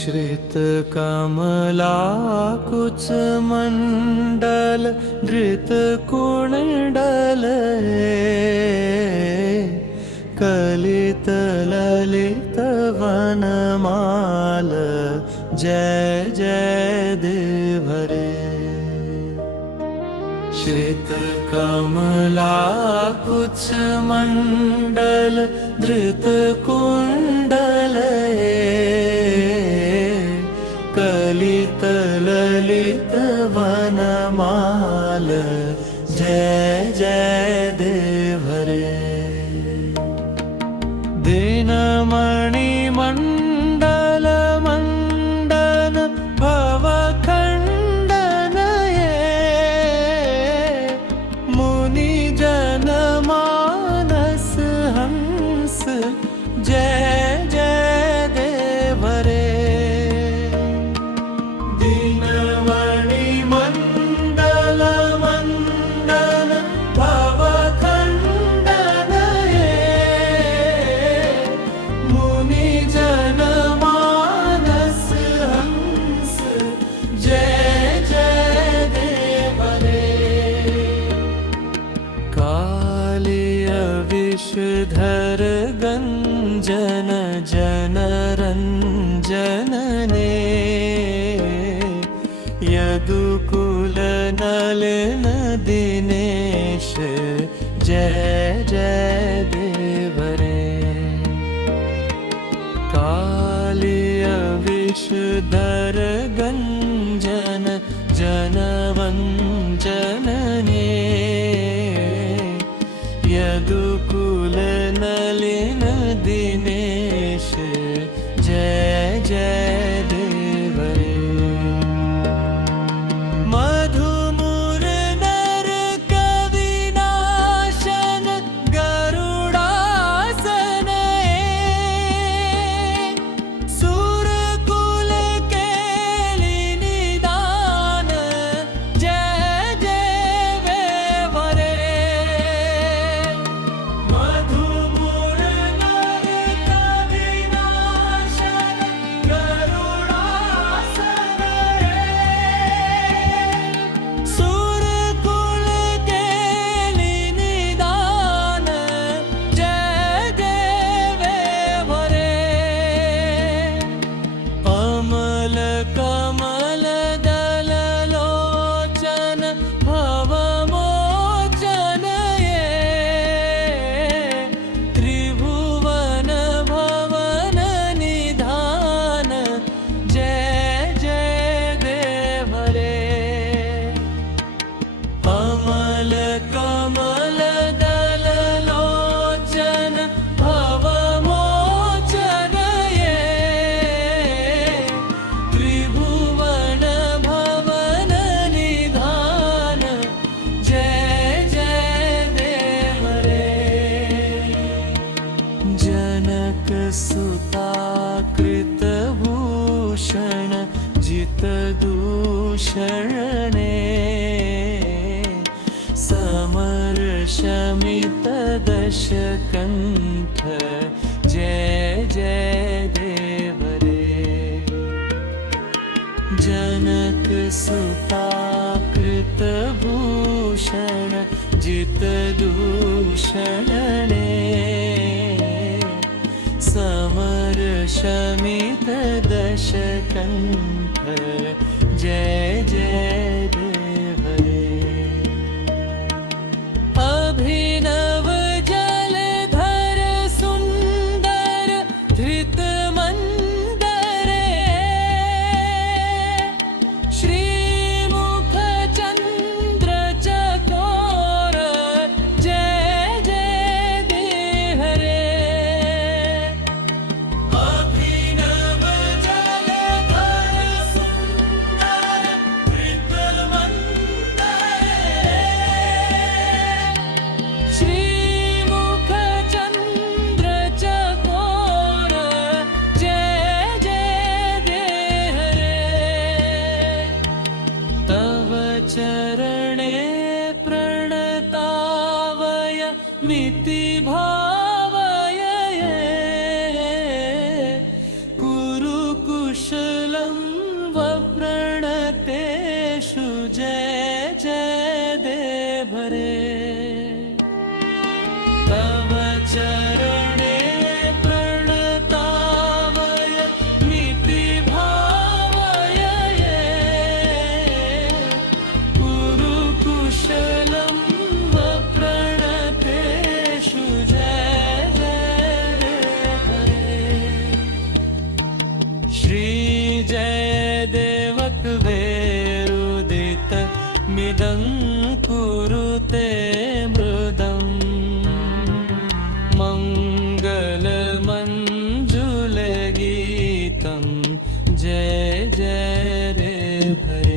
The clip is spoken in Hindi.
श्रित कमला कुच मंडल धृत कुंडल कलित ललित वनमाल जय जय देव रे। श्रित कमला कुच मंडल धृत कुंडल कलित ललित वनमाल जय जय देव रे। दिनमणि मंडल मंडन भव खंडन मुनि जन मानस हंस जय जय देव रे। दिनमणि मंडल मंडन भव खंडन मुनि जन मानस हंस जय जय देव रे। कालिय विषधर गंजन जन रंजन ने यदुकुल नलिन दिनेश जय जय देव रे। कालिय विषधर गंजन जनवंजन ने यदुकुल नलिन दिनेश जय जय देव रे। मधुमुर नर कविनाशन गरुड़ासन सुरकुल केलि निदान जय जय देव रे। मधुमुर नर कविनाशन गरुड़ासन सुरकुल केलि निदान जय जय देव रे। अमल कमल दल लोचन भव मोचन त्रिभुवन भवन निधान जय जय देव रे। अमल कमल दल लोचन भव मोचन त्रिभुवन भवन निधान जय जय देव रे। जनक सुता कृत भूषण जित दूषण ने समर शमित दश कंठ जय जय देव रे। जनक सुता कृत भूषण जित दूषण ने समर शमित दश कंठ जय जय देव रे। अभिनव जलधर सुंदर धृत मंदर श्रीमुख चंद्र चकोर जय जय देव रे। अभिनव जलधर सुंदर धृत मंदर श्रीमुख चंद्र चकोर जय जय देव रे। तव चरणे प्रणतावय नीति भावय कुरु कुश सेवक वेरुदित मिदं कुरुते मृदम् मङ्गलमञ्जुलगीतं जय जय रे हरे।